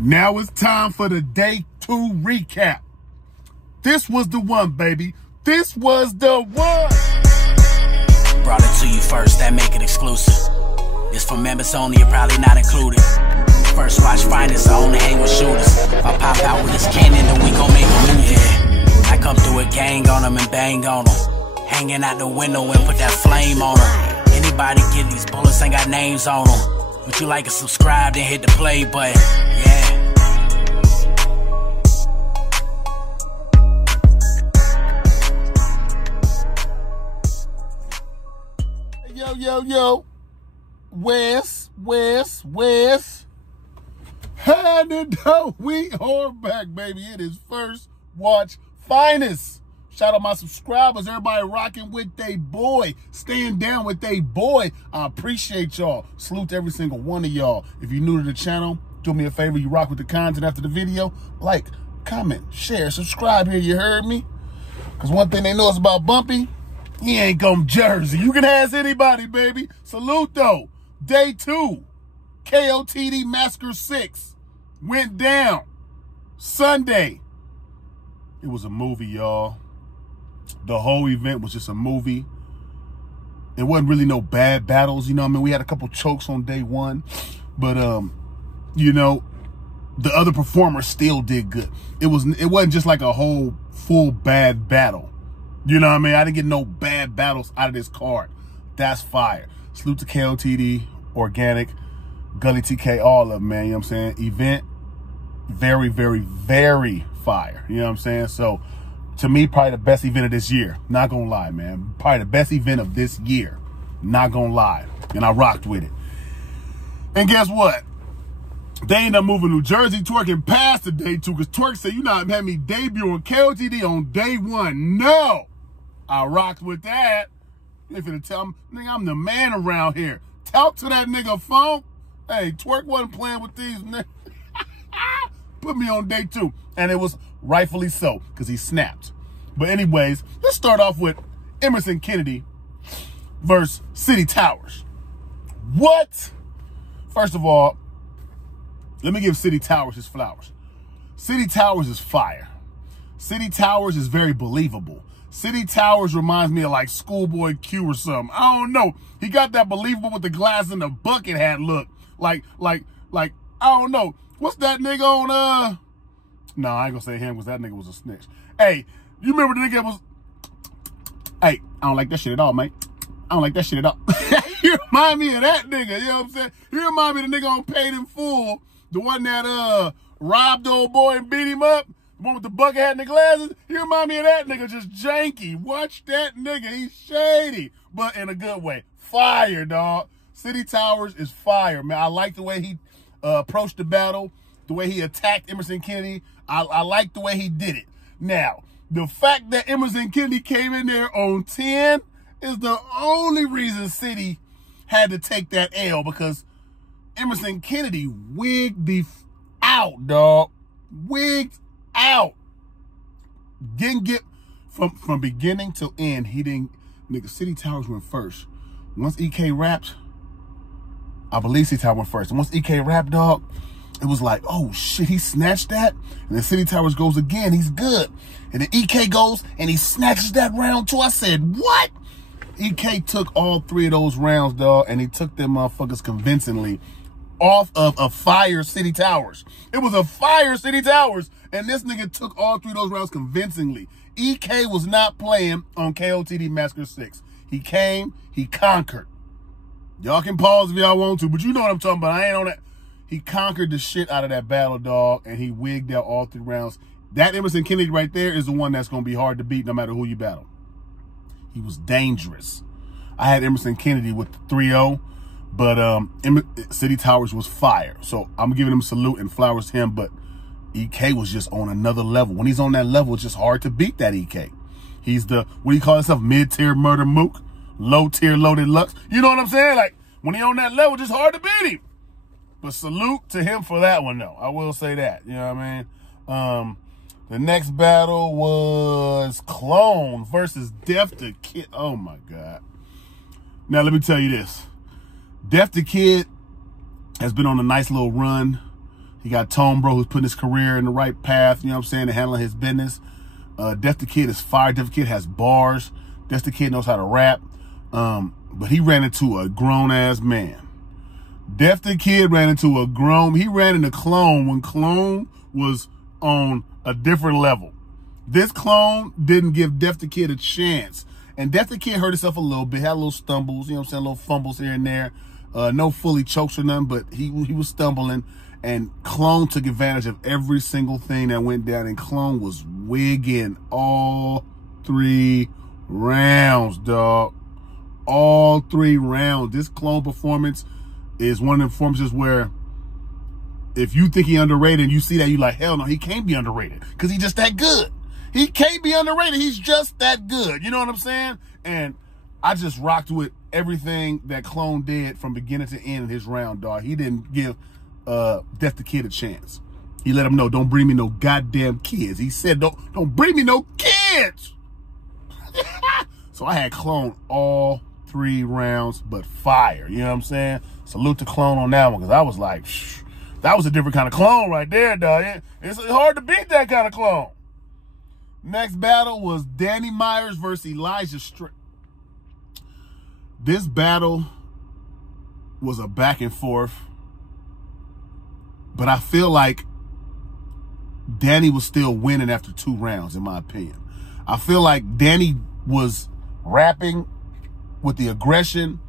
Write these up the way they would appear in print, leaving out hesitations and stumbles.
Now it's time for the day 2 recap. This was the one, baby. This was the one. Brought it to you first, that make it exclusive. It's for members only, you're probably not included. First watch finest, I only hang with shooters. If I pop out with this cannon, then we gon' make a move. Yeah. I come through a gang on them and bang on them. Hanging out the window and put that flame on them. Anybody get these bullets ain't got names on them. Would you like to subscribe, then hit the play button? Yeah. Yo. Wes. And we are back, baby. It is First Watch Finest. Shout out my subscribers, everybody rocking with they boy, staying down with they boy. I appreciate y'all. Salute to every single one of y'all. If you're new to the channel, do me a favor, you rock with the content after the video. Like, comment, share, subscribe here, you heard me? Because one thing they know is about Bumpy, he ain't from Jersey. You can ask anybody, baby. Salute though. Day 2, KOTD Massacre 6 went down Sunday. It was a movie, y'all. The whole event was just a movie. It wasn't really no bad battles, you know what I mean? We had a couple chokes on day 1, but you know, the other performers still did good. It wasn't just like a whole full bad battle. You know what I mean? I didn't get no bad battles out of this card. That's fire. Salute to KOTD, Organic, Gully TK, all of them, man. You know what I'm saying? Event, very, very, very fire. You know what I'm saying? So, to me, probably the best event of this year. Not gonna lie, man. Probably the best event of this year. Not gonna lie. And I rocked with it. And guess what? They ended up moving New Jersey. Twerking past the day 2 because Twerk said, you not had me debut on KOTD on day 1. No! I rocked with that. They finna tell me, nigga, I'm the man around here. Talk to that nigga phone. Hey, Twerk wasn't playing with these niggas. Put me on day 2. And it was rightfully so, because he snapped. But anyways, let's start off with Emerson Kennedy versus City Towers. What? First of all, let me give City Towers his flowers. City Towers is fire. City Towers is very believable. City Towers reminds me of like Schoolboy Q or something. I don't know. He got that believable with the glass in the bucket hat look. Like, I don't know. What's that nigga on, No, I ain't gonna say him because that nigga was a snitch. Hey, you remember the nigga that was... Hey, I don't like that shit at all, mate. I don't like that shit at all. You remind me of that nigga, you know what I'm saying? You remind me of the nigga on Paid in Full. The one that, robbed the old boy and beat him up. The one with the bucket hat and the glasses. You remind me of that nigga, just janky. Watch that nigga, he's shady. But in a good way. Fire, dog. City Towers is fire, man. I like the way he approached the battle, the way he attacked Emerson Kennedy. I like the way he did it. Now, the fact that Emerson Kennedy came in there on 10 is the only reason City had to take that L, because Emerson Kennedy wigged the out, dog. Wigged out. Didn't get from beginning to end. He didn't. Nigga, City Towers went first. Once EK rapped, I believe City Towers went first. And once EK rapped, dog, it was like, oh shit, he snatched that. And then City Towers goes again, he's good. And then EK goes and he snatches that round too. I said, what? EK took all 3 of those rounds, dog, and he took them motherfuckers convincingly off of a fire City Towers. It was a fire City Towers, and this nigga took all 3 of those rounds convincingly. EK was not playing on KOTD Massacre 6. He came, he conquered. Y'all can pause if y'all want to, but you know what I'm talking about. I ain't on that. He conquered the shit out of that battle, dog, and he wigged out all 3 rounds. That Emerson Kennedy right there is the one that's going to be hard to beat no matter who you battle. He was dangerous. I had Emerson Kennedy with the 3-0, but City Towers was fire. So I'm giving him a salute and flowers to him, but EK was just on another level. When he's on that level, it's just hard to beat that EK. He's the, what do you call himself? Mid-tier murder mook, low-tier loaded lux. You know what I'm saying? Like, when he on that level, it's just hard to beat him. But salute to him for that one, though. I will say that. You know what I mean? The next battle was Clone versus Def the Kid. Oh, my God. Now, let me tell you this. Def the Kid has been on a nice little run. He got Tone Bro, who's putting his career in the right path, you know what I'm saying, and handling his business. Def the Kid is fire. Def the Kid has bars. Def the Kid knows how to rap. But he ran into a grown-ass man. Def the Kid ran into he ran into Clone when Clone was on a different level. This Clone didn't give Def the Kid a chance. And Def the Kid hurt himself a little bit, had little stumbles, you know what I'm saying, little fumbles here and there. No fully chokes or nothing, but he was stumbling. And Clone took advantage of every single thing that went down. And Clone was wigging all 3 rounds, dog. All 3 rounds. This Clone performance is one of the performances where if you think he underrated and you see that, you like, hell no, he can't be underrated because he's just that good. He can't be underrated. He's just that good. You know what I'm saying? And I just rocked with everything that Clone did from beginning to end in his round, dog. He didn't give Def the Kid a chance. He let him know, don't bring me no goddamn kids. He said, don't bring me no kids. So I had Clone all 3 rounds, but fire. You know what I'm saying? Salute to Clone on that one, because I was like, shh, that was a different kind of Clone right there, dog. It's hard to beat that kind of Clone. Next battle was Danny Myers versus Elijah Strait. This battle was a back and forth, but I feel like Danny was still winning after 2 rounds, in my opinion. I feel like Danny was rapping with the aggression,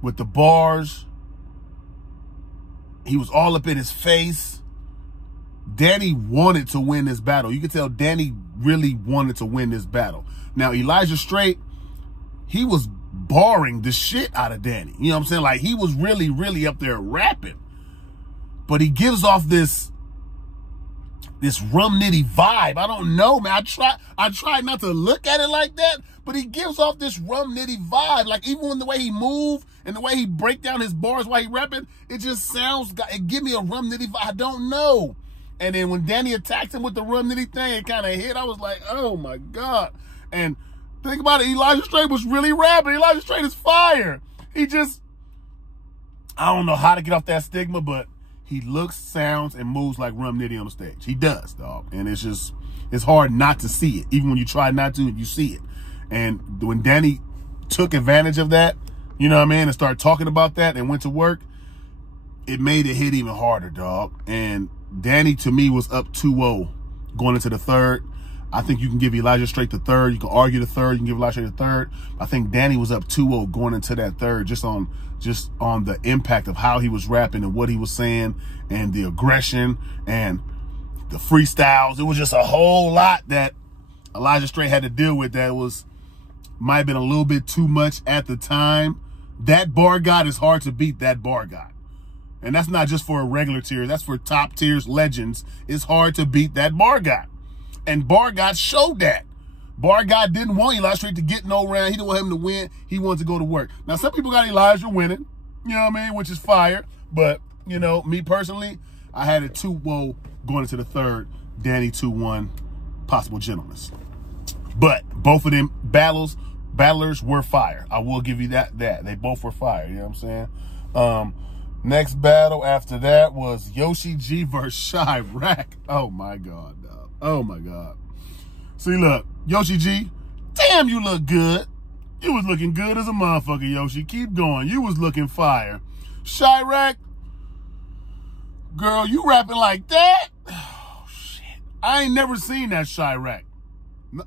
with the bars. He was all up in his face. Danny wanted to win this battle. You could tell Danny really wanted to win this battle. Now, Elijah Strait, he was barring the shit out of Danny. You know what I'm saying? Like, he was really, really up there rapping. But he gives off this Rum Nitty vibe. I don't know, man. I try not to look at it like that, but he gives off this Rum Nitty vibe. Like, even in the way he move and the way he break down his bars while he rapping, it just sounds, it give me a Rum Nitty vibe. I don't know. And then when Danny attacked him with the Rum Nitty thing, it kind of hit. I was like, oh my God. And think about it, Elijah Strait was really rapping. Elijah Strait is fire. He just, I don't know how to get off that stigma, but he looks, sounds, and moves like Rum Nitty on the stage. He does, dog. And it's just, it's hard not to see it. Even when you try not to, you see it. And when Danny took advantage of that, you know what I mean, and started talking about that and went to work, it made it hit even harder, dog. And Danny, to me, was up 2-0 going into the third. I think you can give Elijah Strait the third. You can argue the third. You can give Elijah Strait the third. I think Danny was up 2-0 going into that third, just on the impact of how he was rapping and what he was saying and the aggression and the freestyles. It was just a whole lot that Elijah Strait had to deal with that might have been a little bit too much at the time. That bar god is hard to beat, that bar god. And that's not just for a regular tier. That's for top tiers, legends. It's hard to beat that bar god. And Bar God showed that. Bar God didn't want Elijah Strait to get no round. He didn't want him to win. He wanted to go to work. Now, some people got Elijah winning, you know what I mean, which is fire. But, you know, me personally, I had a 2-0 going into the third. Danny 2-1, possible gentleness. But both of them battlers were fire. I will give you that. They both were fire, you know what I'm saying? Next battle after that was Yoshi G versus Chiraq. Oh, my God. Oh, my God. See, look, Yoshi G, damn, you look good. You was looking good as a motherfucker, Yoshi. Keep going. You was looking fire. Chiraq, girl, you rapping like that? Oh, shit. I ain't never seen that Chiraq.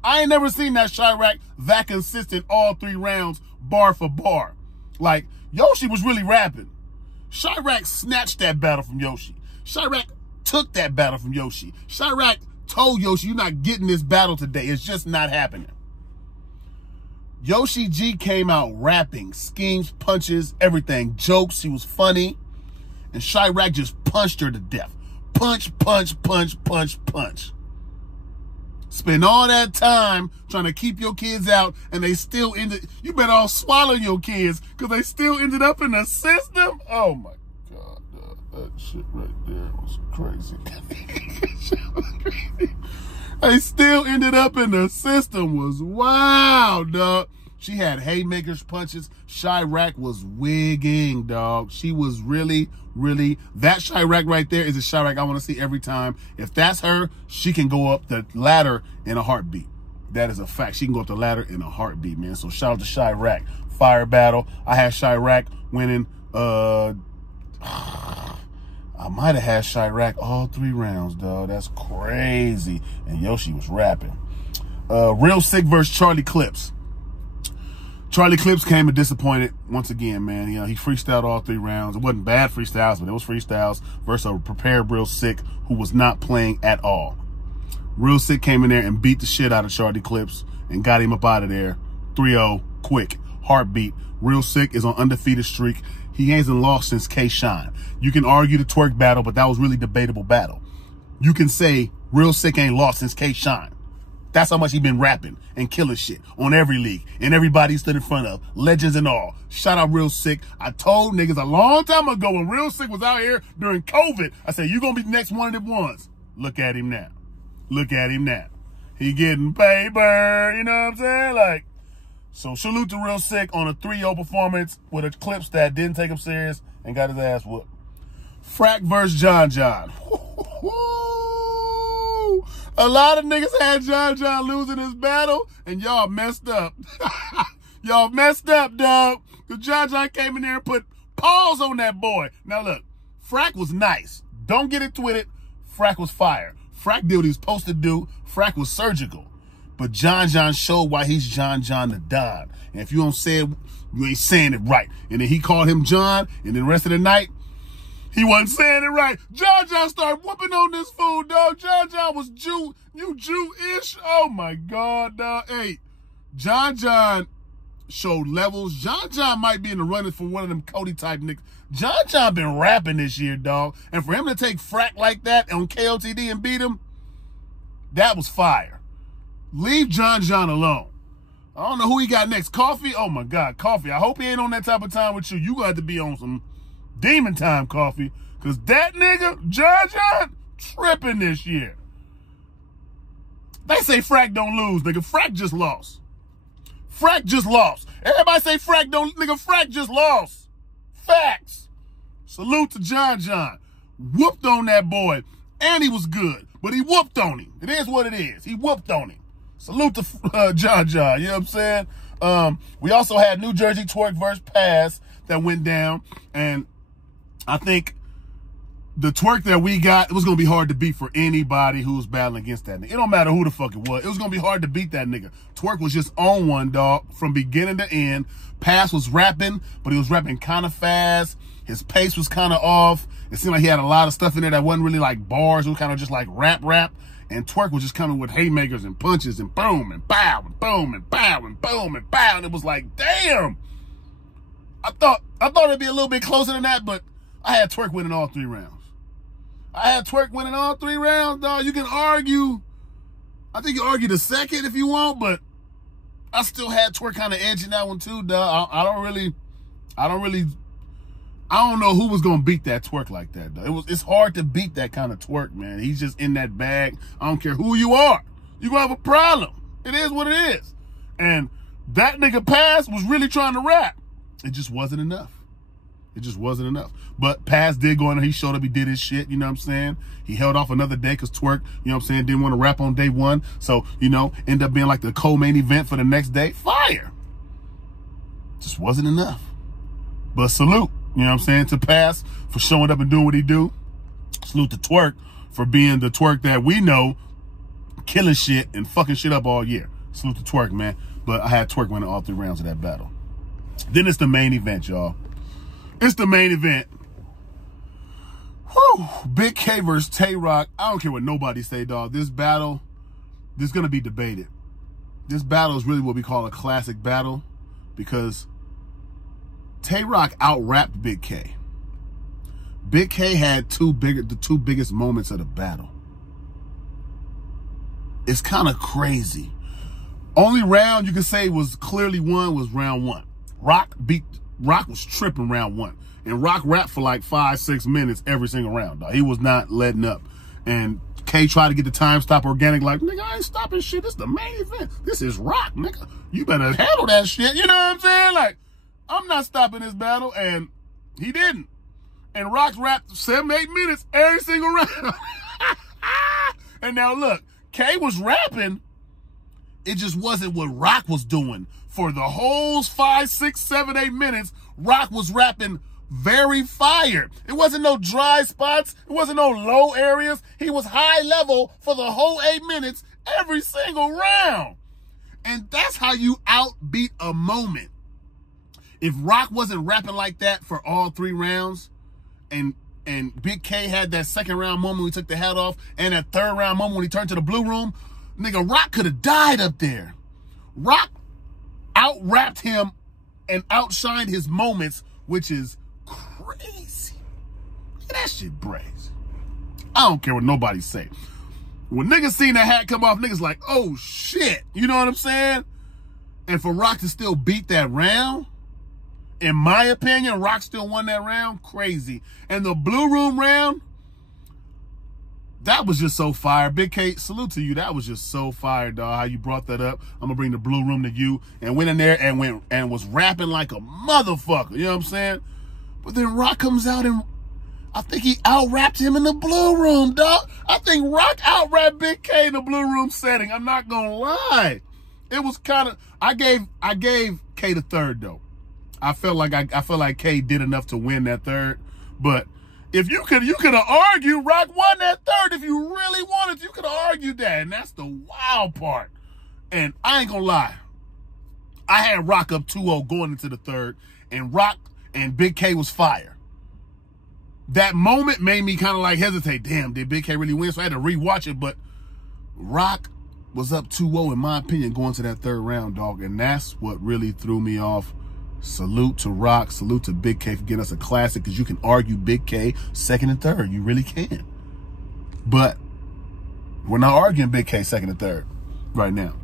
I ain't never seen that Chiraq that consistent all 3 rounds, bar for bar. Like, Yoshi was really rapping. Chiraq snatched that battle from Yoshi. Chiraq took that battle from Yoshi. Chiraq told Yoshi, you're not getting this battle today. It's just not happening. Yoshi G came out rapping, schemes, punches, everything, jokes. He was funny. And Chiraq just punched her to death. Punch, punch, punch, punch, punch. Spend all that time trying to keep your kids out, and they still ended, you better all swallow your kids, because they still ended up in the system. Oh my God, that shit right there was crazy. They still ended up in the system. Was wild, dog. She had haymakers, punches. Chirac was wigging, dog. She was really, really, that Chirac right there is a Chirac I want to see every time. If that's her, she can go up the ladder in a heartbeat. That is a fact. She can go up the ladder in a heartbeat, man. So shout out to Chirac. Fire battle. I had Chirac winning. I might have had Chirac all 3 rounds, dog. That's crazy. And Yoshi was rapping. Real Sick versus Charlie Clips. Charlie Clips came and disappointed once again, man. You know, he freestyled all 3 rounds. It wasn't bad freestyles, but it was freestyles versus a prepared Real Sick who was not playing at all. Real Sick came in there and beat the shit out of Charlie Clips and got him up out of there. 3-0, quick, heartbeat. Real Sick is on undefeated streak. He hasn't lost since K-Shine. You can argue the twerk battle, but that was really debatable battle. You can say Real Sick ain't lost since K-Shine. That's how much he been rapping and killing shit on every league and everybody he stood in front of, legends and all. Shout out Real Sick. I told niggas a long time ago when Real Sick was out here during COVID, I said, you gonna be the next one of them ones. Look at him now. Look at him now. He getting paper, you know what I'm saying? Like, so salute to Real Sick on a 3-0 performance with a Clips that didn't take him serious and got his ass whooped. Frack versus John John. A lot of niggas had John John losing this battle, and y'all messed up. Y'all messed up, dog. Because John John came in there and put paws on that boy. Now look, Frack was nice. Don't get it twisted. Frack was fire. Frack did what he was supposed to do. Frack was surgical. But John John showed why he's John John the Don. And if you don't say it, you ain't saying it right. And then he called him John, and then the rest of the night, he wasn't saying it right. John John started whooping on this fool, dog. John John was Jew-ish. Oh, my God, dog. Hey, John John showed levels. John John might be in the running for one of them Cody-type niggas. John John been rapping this year, dog. And for him to take Frack like that on KOTD and beat him, that was fire. Leave John John alone. I don't know who he got next. Coffee? Oh, my God, Coffee. I hope he ain't on that type of time with you. You got to be on some demon time, Coffee. Because that nigga, John John, tripping this year. They say Frack don't lose, nigga. Frack just lost. Frack just lost. Everybody say Frack don't, nigga, Frack just lost. Facts. Salute to John John. Whooped on that boy. And he was good. But he whooped on him. It is what it is. He whooped on him. Salute to John John. You know what I'm saying? We also had New Jersey Twerk versus Pass that went down. And I think the twerk that we got, it was going to be hard to beat for anybody who was battling against that nigga. It don't matter who the fuck it was. It was going to be hard to beat that nigga. Twerk was just on one, dog, from beginning to end. Pass was rapping, but he was rapping kind of fast. His pace was kind of off. It seemed like he had a lot of stuff in there that wasn't really like bars. It was kind of just like rap. And Twerk was just coming with haymakers and punches and boom and bow and boom and bow and boom and bow. And it was like, damn. I thought it'd be a little bit closer than that, but I had Twerk winning all 3 rounds. I had Twerk winning all 3 rounds, dog. You can argue. I think you argue the second if you want, but I still had Twerk kind of edging that one too, dog. I don't know who was gonna beat that Twerk like that, though. It's hard to beat that kind of Twerk, man. He's just in that bag. I don't care who you are. You're gonna have a problem. It is what it is. And that nigga Pass was really trying to rap. It just wasn't enough. It just wasn't enough. But Pass did go in there. He showed up. He did his shit. You know what I'm saying? He held off another day because Twerk, you know what I'm saying, didn't want to rap on day 1. So, you know, ended up being like the co-main event for the next day. Fire. Just wasn't enough. But salute, you know what I'm saying, to Pass for showing up and doing what he do. Salute to Twerk for being the Twerk that we know, killing shit and fucking shit up all year. Salute to Twerk, man. But I had Twerk winning all 3 rounds of that battle. Then it's the main event, y'all. It's the main event. Whew. Big K versus Tay Roc. I don't care what nobody say, dog. This battle, this is going to be debated. This battle is really what we call a classic battle because Tay Roc out-rapped Big K. Big K had the two biggest moments of the battle. It's kind of crazy. Only round you can say was clearly won was round 1. Roc was tripping round 1. And Roc rapped for like 5-6 minutes every single round, dog. He was not letting up. And K tried to get the time stop organic, like, nigga, I ain't stopping shit. This is the main event. This is Roc, nigga. You better handle that shit. You know what I'm saying? Like, I'm not stopping this battle, and he didn't. And Rock rapped 7-8 minutes every single round. And now look, K was rapping. It just wasn't what Rock was doing. For the whole 5, 6, 7, 8 minutes, Rock was rapping very fire. It wasn't no dry spots. It wasn't no low areas. He was high level for the whole 8 minutes, every single round. And that's how you outbeat a moment. If Rock wasn't rapping like that for all 3 rounds, and Big K had that second round moment when he took the hat off, and that third round moment when he turned to the blue room, nigga, Rock could have died up there. Rock out-rapped him and outshined his moments, which is crazy. That shit brazy. I don't care what nobody say. When niggas seen that hat come off, niggas like, oh shit. You know what I'm saying? And for Rock to still beat that round, in my opinion, Rock still won that round. Crazy. And the blue room round, that was just so fire. Big K, salute to you. That was just so fire, dog. How you brought that up. I'm gonna bring the blue room to you. And went in there and was rapping like a motherfucker. You know what I'm saying? But then Rock comes out and I think he out-rapped him in the blue room, dog. I think Rock out-rapped Big K in the blue room setting. I'm not gonna lie. It was kind of, I gave K the third though. I felt like K did enough to win that third. But if you could have argued Rock won that third if you really wanted to. You could have argued that. And that's the wild part. And I ain't gonna lie. I had Rock up 2-0 going into the third. And Rock and Big K was fire. That moment made me kind of like hesitate. Damn, did Big K really win? So I had to rewatch it. But Rock was up 2-0 in my opinion going to that third round, dog. And that's what really threw me off. Salute to Rock. Salute to Big K for getting us a classic, because you can argue Big K second and third. You really can. But we're not arguing Big K second and third right now.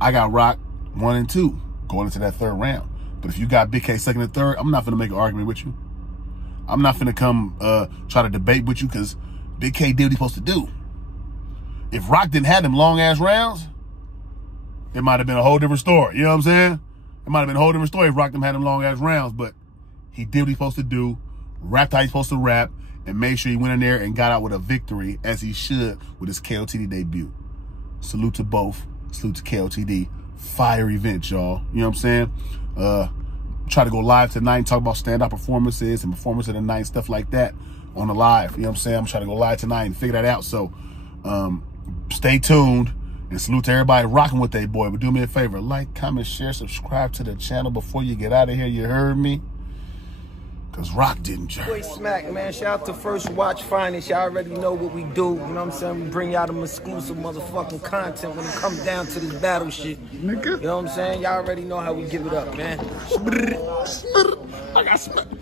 I got Rock 1 and 2 going into that third round. But if you got Big K second and third, I'm not going to make an argument with you. I'm not going to come try to debate with you, because Big K did what he's supposed to do. If Rock didn't have them long-ass rounds, it might have been a whole different story. You know what I'm saying? It might have been a whole different story if Rock them had them long-ass rounds, but he did what he's supposed to do, rapped how he's supposed to rap, and made sure he went in there and got out with a victory, as he should, with his KOTD debut. Salute to both. Salute to KOTD. Fire event, y'all. You know what I'm saying? Try to go live tonight and talk about stand-up performances and performance of the night, stuff like that on the live. You know what I'm saying? I'm trying to go live tonight and figure that out. So stay tuned. And salute to everybody rocking with they boy. But do me a favor, like, comment, share, subscribe to the channel before you get out of here. You heard me? Because Rock didn't jerk. Boy Smack, man. Shout out to First Watch Finest. Y'all already know what we do. You know what I'm saying? We bring y'all them exclusive motherfucking content when it comes down to this battle shit. Nigga. You know what I'm saying? Y'all already know how we give it up, man. I got smacked.